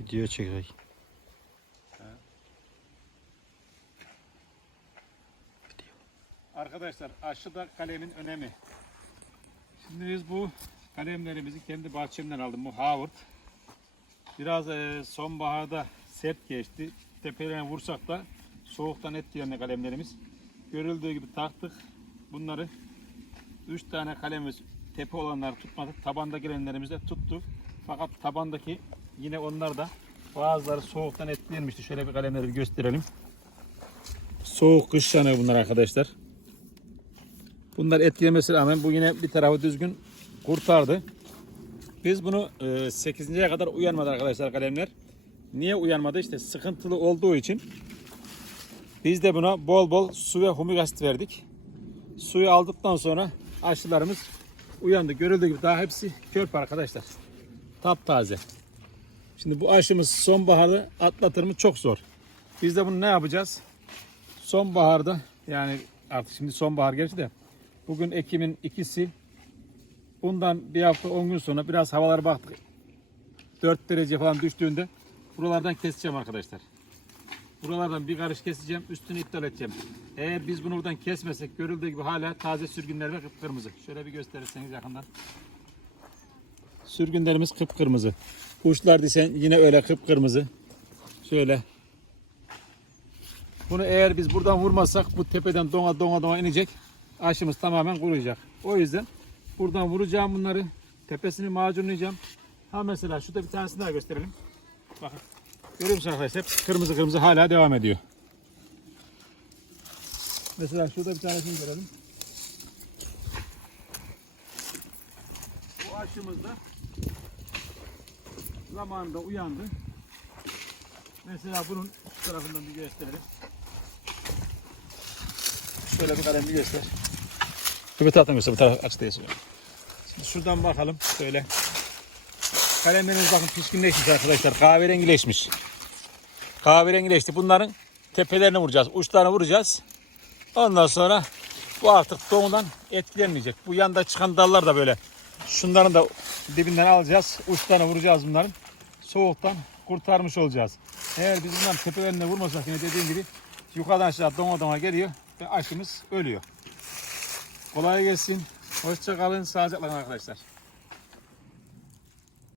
Video çekerek. Arkadaşlar aşıda kalemin önemi. Şimdi biz bu kalemlerimizi kendi bahçemden aldım. Bu Howard. Biraz e, sonbaharda sert geçti. Tepelerine vursak da soğuktan etkileyen kalemlerimiz. Görüldüğü gibi taktık. Bunları 3 tane kalemiz tepe olanları tutmadık. Tabanda gelenlerimiz de tuttu. Fakat tabandaki yine onlar da bazıları soğuktan etkilenmişti. Şöyle bir kalemleri bir gösterelim. Soğuk kış yanıyor bunlar arkadaşlar. Bunlar etkilemesi rağmen bu yine bir tarafı düzgün kurtardı. Biz bunu 8.ye kadar uyanmadı arkadaşlar kalemler. Niye uyanmadı? İşte sıkıntılı olduğu için biz de buna bol bol su ve humik asit verdik. Suyu aldıktan sonra aşılarımız uyandı. Görüldüğü gibi daha hepsi körp arkadaşlar. Taptaze. Şimdi bu aşımız sonbaharda atlatır mı çok zor. Biz de bunu ne yapacağız? Sonbaharda yani artık şimdi sonbahar gerçi de bugün Ekim'in ikisi bundan bir hafta 10 gün sonra biraz havalara baktık 4 derece falan düştüğünde buralardan keseceğim arkadaşlar. Buralardan bir karış keseceğim üstünü iptal edeceğim. Eğer biz bunu buradan kesmesek görüldüğü gibi hala taze sürgünler ve kıpkırmızı. Şöyle bir gösterirseniz yakından. Sürgünlerimiz kıpkırmızı. Kuşlar desen yine öyle kıpkırmızı. Şöyle bunu eğer biz buradan vurmazsak bu tepeden dona dona dona inecek. Aşımız tamamen kuruyacak. O yüzden buradan vuracağım bunları. Tepesini macunlayacağım. Ha mesela şurada bir tanesini daha gösterelim. Bakın. Görüyor musunuz arkadaşlar? Hep kırmızı kırmızı hala devam ediyor. Mesela şurada bir tanesini görelim. Bu aşımız da zamanında uyandı. Mesela bunun şu tarafından bir gösterelim. Şöyle bir kalem bir göster. Bir taraftan göster, bu taraf aç değilsin. Şimdi şuradan bakalım şöyle. Kalemlerimiz bakın pişkinleşmiş arkadaşlar. Kahverengileşmiş. Kahverengileşti. Bunların tepelerine vuracağız. Uçlarına vuracağız. Ondan sonra bu artık doğudan etkilenmeyecek. Bu yanda çıkan dallar da böyle. Şunların da dibinden alacağız. Uçlarına vuracağız bunların. Soğuktan kurtarmış olacağız. Eğer biz bunların tepelerine vurmasak yine dediğim gibi yukarıdan aşağı dona dona geliyor ve aşımız ölüyor. Kolay gelsin. Hoşça kalın. Sağlıcakla arkadaşlar.